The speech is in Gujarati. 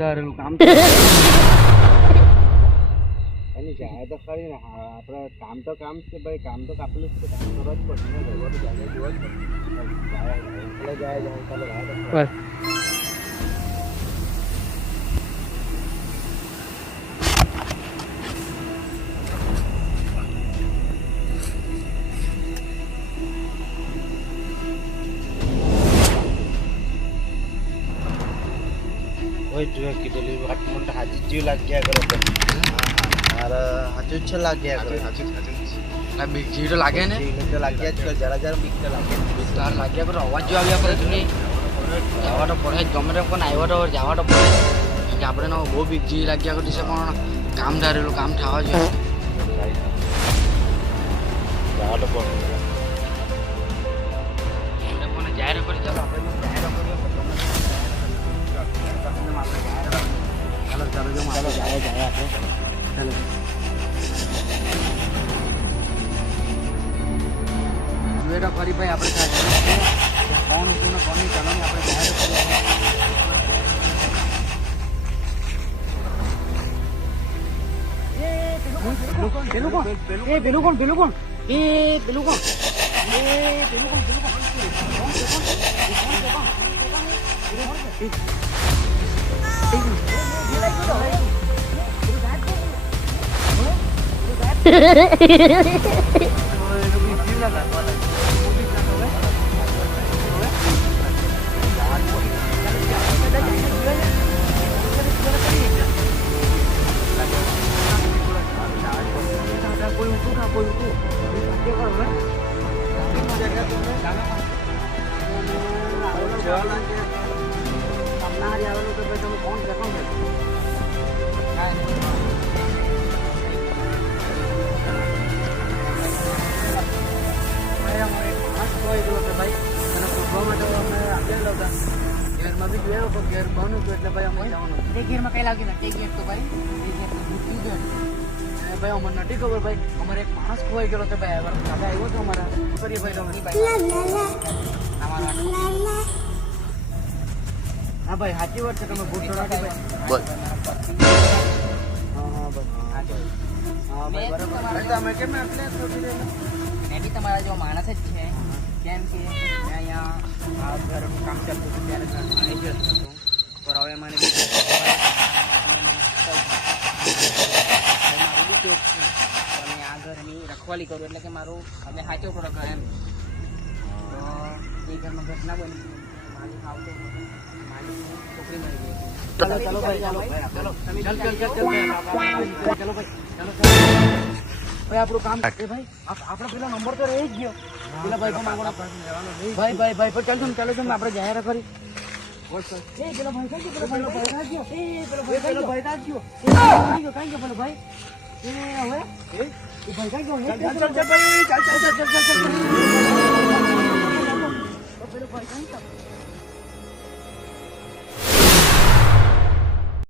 કરેલું કામ એની જાય તો ખરી ને આપણે કામ તો કામ છે ભાઈ, કામ તો કાપેલું છે, કામ કરવા જ પડશે ને, રહેવાનું જાય જોવા જ પડશે. જાય જોયા કીધેલી વાત મને હાજી જેવું લાગ્યા કરે તો મારે હાજુ જ છે લાગ્યા કરે. ના બીક જેવી તો લાગે ને, જીવ તો લાગ્યા જ કરે, જરા જરા બીક તો લાગે. તાર લાગ્યા કરે, અવાજ જો આવ્યા કરે તું જવા તો પડે ગમે તે પણ આવ્યો તો જવા તો પડે કે આપણે બહુ બીક જેવી લાગ્યા કરતી છે, પણ કામ ધારેલું કામ થવા જોઈએ. જવા તો પડે મને જાહેર કરી ચાલો આપણે જાહેર કરીએ ચાલો ચાલો જો ચાલો જાય જાય આપણે ચાલો હવે ફરી ભાઈ આપણે કોણ હતું ને કોની ચાલો ને આપણે જાહેર કરીએ. પેલું કોણ એ પેલું કોણ પેલું કોણ એ પેલું કોણ એ પેલું કોણ પેલું કોણ નથી ખબર ભાઈ, અમારે એક માણસ ખોવાઈ ગયો હતો ભાઈ, આવ્યો હતો અમારા કરીએ ભાઈ હા ભાઈ સાચી વાત છે, તમે ભૂલશો નથી ભાઈ. મેં બી તમારા જેવો માણસ જ છે, કેમ કે અહીંયા ઘરનું કામ ચાલતું હતું ત્યારે આવી ગયો હતો, પણ હવે મને આ ઘરની રખવાલી કરું એટલે કે મારું અમે સાચો પડો ઘર એમ. તો એ ઘરમાં ઘટના બની, માલિક આવતો માલિક છોકરી મરી ગઈ. ચાલો ચાલો ભાઈ ચાલો ચાલો ચાલો ભાઈ ચાલો ભાઈ આપણું કામ એ ભાઈ આપણો પેલો નંબર તો રહી જ ગયો. પેલા ભાઈ પણ માંગવાનો ભાઈ ભાઈ ભાઈ પણ ચાલજો ને ચાલો છો ને આપણે જાહેર કરી. પેલો ભાઈ કઈ ગયો, પેલો ભાઈ ગયો, પેલો ભાઈ ગયો, કઈ ગયો પેલો ભાઈ? એ હવે એ ભાઈ કઈ ગયો, ચાલ ચાલ ચાલ ભાઈ ચાલ ચાલ ચાલ ચાલ